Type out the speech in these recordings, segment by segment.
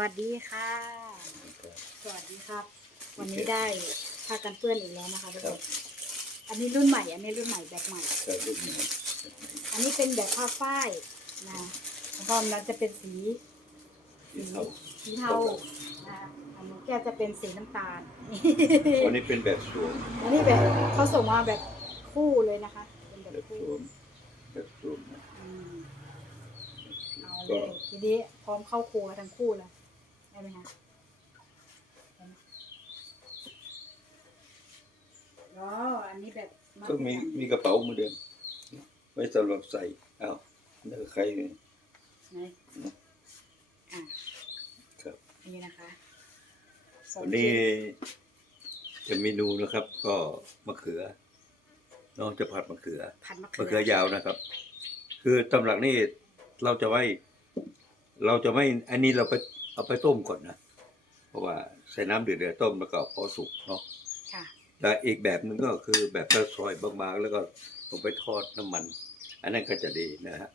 วัสดีค่ะ สวัสดีครับ วันนี้ได้ผ้ากันเปื้อนอีกแล้วนะคะทุกคน อันนี้รุ่นใหม่ อันนี้รุ่นใหม่แบบใหม่ก็รุ่นใหม่อันนี้เป็นแบบผ้าฝ้ายนะแล้วก็มันจะเป็นสีสีเทาสีเทานะอันนี้แกจะเป็นสีน้ำตาลวันนี้เป็นแบบสวมอันนี้แบบเขาส่งมาแบบคู่เลยนะคะ เป็นแบแบบบสคู่ วมแบบสวมนะ อืมเอาเลยทีนี้พร้อมเข้าครัวทั้งคู่เลย ได้ไหมคะอ๋ออันนี้แบบดก็มีมีกระเป๋ามือเดินไว้สำหรับใส่อ้าวเนื้อใครเนี่ยไหนอะครับนี่นะคะสองวันนี้ชิ้จะเมนูนะครับ ก็มะเขือน้องจะผัดมะเขือ ผัดมะมะเขืเขือยาวนะครับ คือตำหลักนี่เราจะไว้ เราจะไม่ อันนี้เราไป เอาไปต้มก่อนนะ เพราะว่าใส่น้ำเดือดๆต้มแล้วก็พอสุกเนาะค่ะแต่อีกแบบหนึงก็คือแบบเราซอยบางๆแล้วก็ลงไปทอดน้ำมัน อันนั้นก็จะดีนะฮะ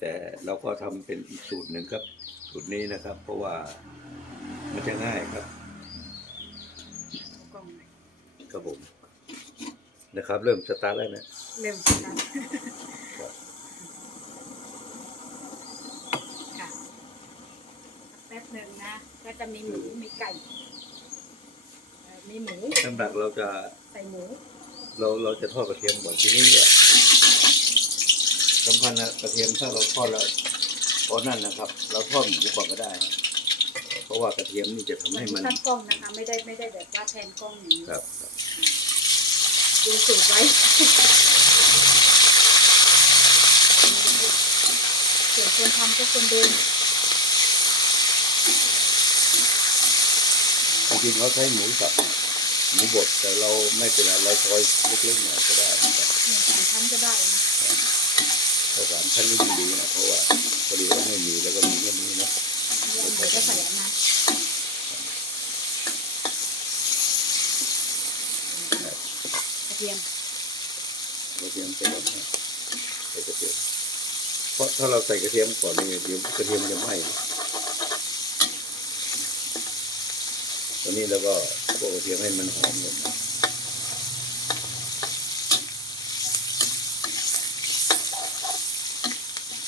แต่เราก็ทำเป็นอีกสูตรหนึ่งครับ สูตรนี้นะครับ เพราะว่ามันจะง่ายครับเอากล้องหน่อยครับผมนะครับ เริ่มสตาร์ทแล้วนะ เริ่มกันค่ะแป๊บหนึ่งนะ ก็จะมีหมูมีไก่เอ่อมีหมูน้ำหนักเราจะใส่หมูเราเราจะทอดกระเทียมก่อนทีนี้เนี่ยสำคัญนะกระเทียมถ้าเราทอดแล้วพอนั่นนะครับ เราทอดหมูก่อนก็ได้นะเพราะว่ากระเทียมนี่จะทำให้มัน ตั้งกล้องนะคะ ไม่ได้ไม่ได้แบบว่าแทนกล้องอย่างนี้ครับครับดูสูตรไว้ส่วนคนทำก็คนเดิม ริงๆเขาใช้หมูสับเนี่ยหมูบดแต่เราไม่เป็นไรเราซอยเล็กๆหน่อยก็ได้นะครับหนึ่งสามชั้นก็ได้นะถ้าสามชั้นก็ยิ่งดีนะเพราะว่าพอดีว่าไม่มีแล้วก็มีแค่นี้นะเดี๋ยวเดี๋ยวก็ใส่อันนั้นกระเทียมกระเทียมใส่ก่อนนะใส่กระเทียมเพราะถ้าเราใส่กระเทียมก่อนนี่เดี๋ยวกระเทียมมันจะไหม้ตอ นนี้เราก็พวกกระเทียมให้มันหอมก่อนนะ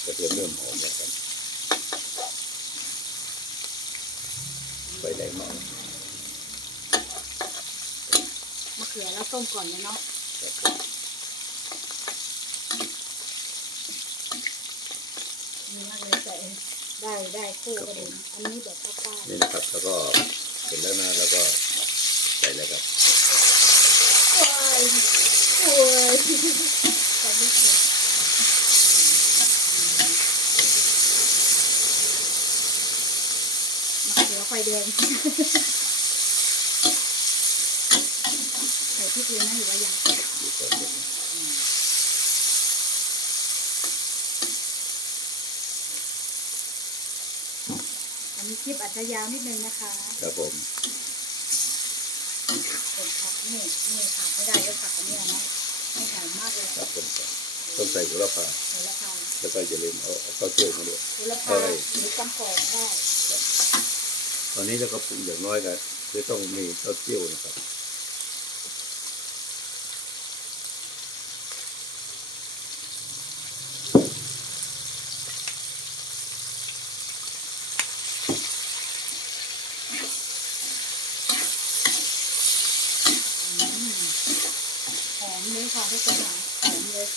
กระเทียมเริ่มหอมแล้วครับไฟแรงมากมะเขือแล้วต้มก่อนเลยเนาะมนี่มากเลยใส่ได้ได้คู่ก็ดีนอันนี้แบบป้าๆนี่นะครับแล้วก็ เสร็จแล้วนะแล้วก็ใส่แล้วครับโอ้ยโอ้ยใส่ไม่ถูกมะเขือไฟแดงใส่พริกเลยนะหรือว่ายัง ดูก่ อนนิดนึงอันนี้คลิปอาจจะยาวนิดนึงนะคะครับผมเป็นผักนี่นี่ขาดไม่ได้ก็ผักอันเนี้ยเนาะไม่หอมมากเลยครับผมต้องใส่หัวละพาโหระพาแล้วก็อย่าลืมเอาเอาข้าวเจียวมาด้วย โหระพาใช่หรือกำกอกได้ ตอนนี้เราก็ปรุงอย่างน้อยกันคือต้องมีข้าวเจียวนะครับ อืมหอมเลย ค่ะทุกคนค่ะหอมเลย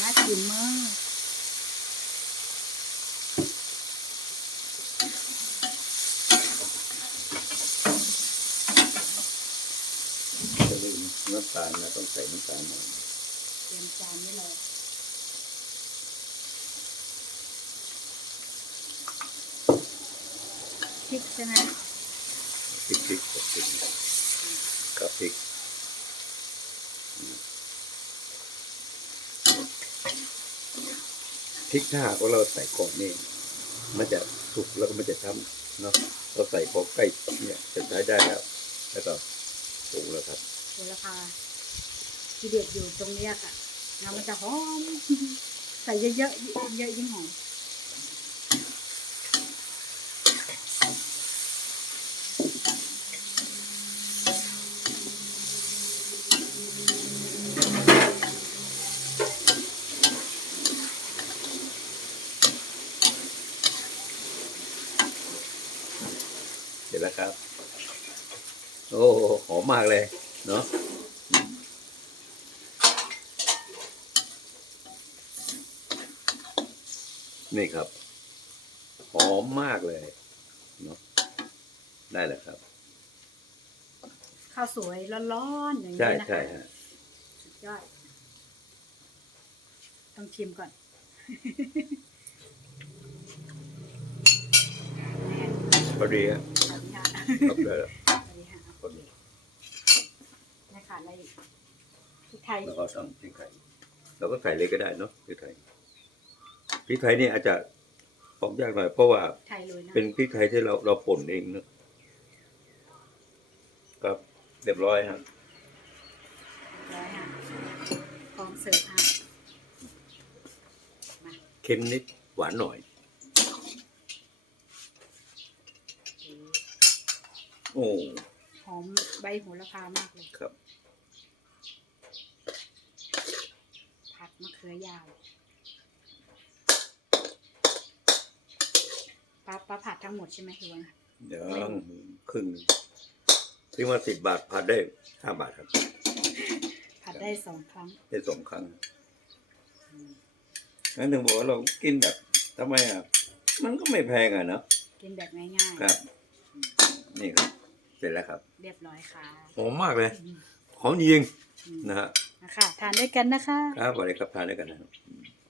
น่ากินมากอย่าลืมน้ำตาลนะต้องใส่น้ำตาลหน่อยเตรียมจานไว้เลยพริกใช่ไหมพริกพริกกับพริกกับพริก พริกถ้าหากว่าเราใส่ก่อนนี่มันจะสุกแล้วก็มันจะช้ำเนาะเราใส่พอใกล้เนี่ยจะใช้ได้แล้ว แล้วก็ปรุงแล้วครับโหระพาที่เด็ดอยู่ตรงเนี้ยค่ะแล้วมันจะหอม ใส่เยอะๆเยอะยิ่งหอม ร็จแล้วครับ โอ้หอมมากเลย เนาะนี่ครับ หอมมากเลยเนาะได้แล้วครับ ข้าวสวยร้อนๆอย่างใช่นี้นะคะใช่ฮะสุดยอดต้องชิมก่อน พอดีฮะสวัสดี ค่ะครับเลยสวัสดีค่ะพอดีนี่ค่ะในพริกไทย แล้วก็สั่งพริกไทยเราก็ใส่เลยก็ได้เนาะพริกไทยพริกไทยนี่อาจจะออกยากหน่อยเพราะว่าไทยเลยนะเป็นพริกไทยที่เราเราป่นเองเนอะครับเรียบร้อยครับร้อยค่ะพร้อมเสิร์ฟค่ะมาเค็มนิดหวานหน่อย โอ้ หอมใบโหระพามากเลยครับ ผัดมะเขือยาวปลาปลาผัดทั้งหมดใช่ไหมคือว่าเดี๋ยวครึ่งหนึ่งที่ว่าสิบบาทพัดได้ห้าบาทครับผัดได้สองครั้ง ได้สองครั้งงั้นถึงบอกว่าเรากินแบบทำไมอะ มันก็ไม่แพงอะเนาะกินแบบง่ายครับ นี่ครับ เสร็จแล้วครับๆเรียบร้อยค่ะหอมมากเลยหอมจริงอืมนะฮะนะคะทานด้วยกันนะคะ ครับสวัสดีครับทานด้วยกันนะครับ